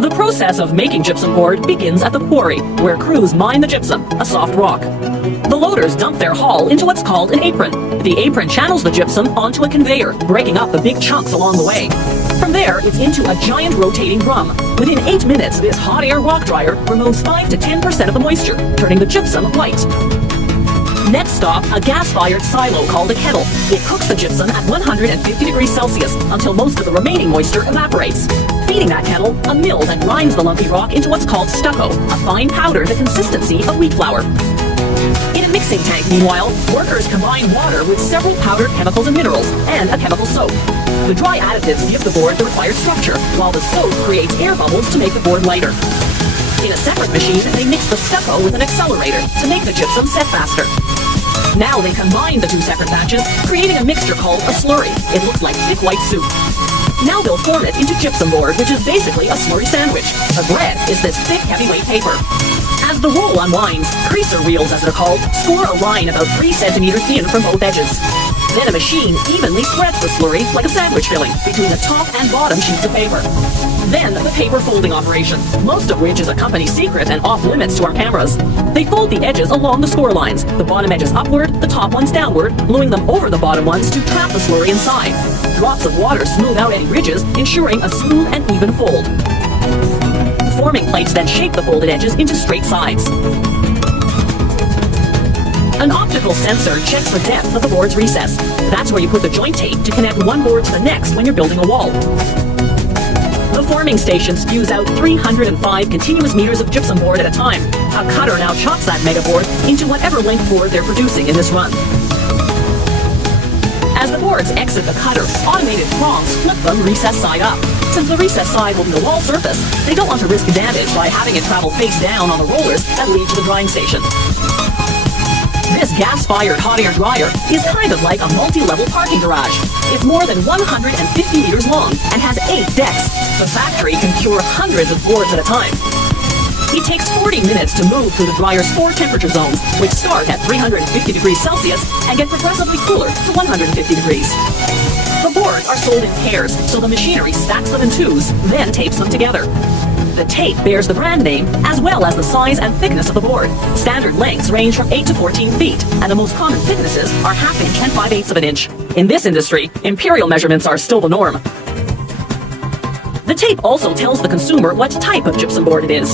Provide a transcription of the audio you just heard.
The process of making gypsum board begins at the quarry, where crews mine the gypsum, a soft rock. The loaders dump their haul into what's called an apron. The apron channels the gypsum onto a conveyor, breaking up the big chunks along the way. From there, it's into a giant rotating drum. Within 8 minutes, this hot air rock dryer removes 5 to 10% of the moisture, turning the gypsum white. Next stop, a gas-fired silo called a kettle. It cooks the gypsum at 150 degrees Celsius until most of the remaining moisture evaporates. Feeding that kettle, a mill that grinds the lumpy rock into what's called stucco, a fine powder the consistency of wheat flour. In a mixing tank, meanwhile, workers combine water with several powdered chemicals and minerals, and a chemical soap. The dry additives give the board the required structure, while the soap creates air bubbles to make the board lighter. In a separate machine, they mix the stucco with an accelerator to make the gypsum set faster. Now they combine the two separate batches, creating a mixture called a slurry. It looks like thick white soup. Now they'll form it into gypsum board, which is basically a slurry sandwich. The bread is this thick, heavyweight paper. As the roll unwinds, creaser reels, as they're called, score a line about 3 centimeters thin from both edges. Then a machine evenly spreads the slurry like a sandwich filling between the top and bottom sheets of paper. Then the paper folding operation, most of which is a company secret and off limits to our cameras. They fold the edges along the score lines, the bottom edges upward, the top ones downward, gluing them over the bottom ones to trap the slurry inside. Drops of water smooth out any ridges, ensuring a smooth and even fold. Forming plates then shape the folded edges into straight sides. An optical sensor checks the depth of the board's recess. That's where you put the joint tape to connect one board to the next when you're building a wall. The forming station spews out 305 continuous meters of gypsum board at a time. A cutter now chops that mega board into whatever length board they're producing in this run. As the boards exit the cutter, automated prongs flip them recess side up. Since the recess side will be the wall surface, they don't want to risk damage by having it travel face down on the rollers that lead to the drying station. This gas-fired hot air dryer is kind of like a multi-level parking garage. It's more than 150 meters long and has 8 decks. The factory can cure hundreds of boards at a time. It takes 40 minutes to move through the dryer's 4 temperature zones, which start at 350 degrees Celsius and get progressively cooler to 150 degrees. The boards are sold in pairs, so the machinery stacks them in 2s, then tapes them together. The tape bears the brand name, as well as the size and thickness of the board. Standard lengths range from 8 to 14 feet, and the most common thicknesses are 1/2 inch and 5/8 of an inch. In this industry, imperial measurements are still the norm. The tape also tells the consumer what type of gypsum board it is.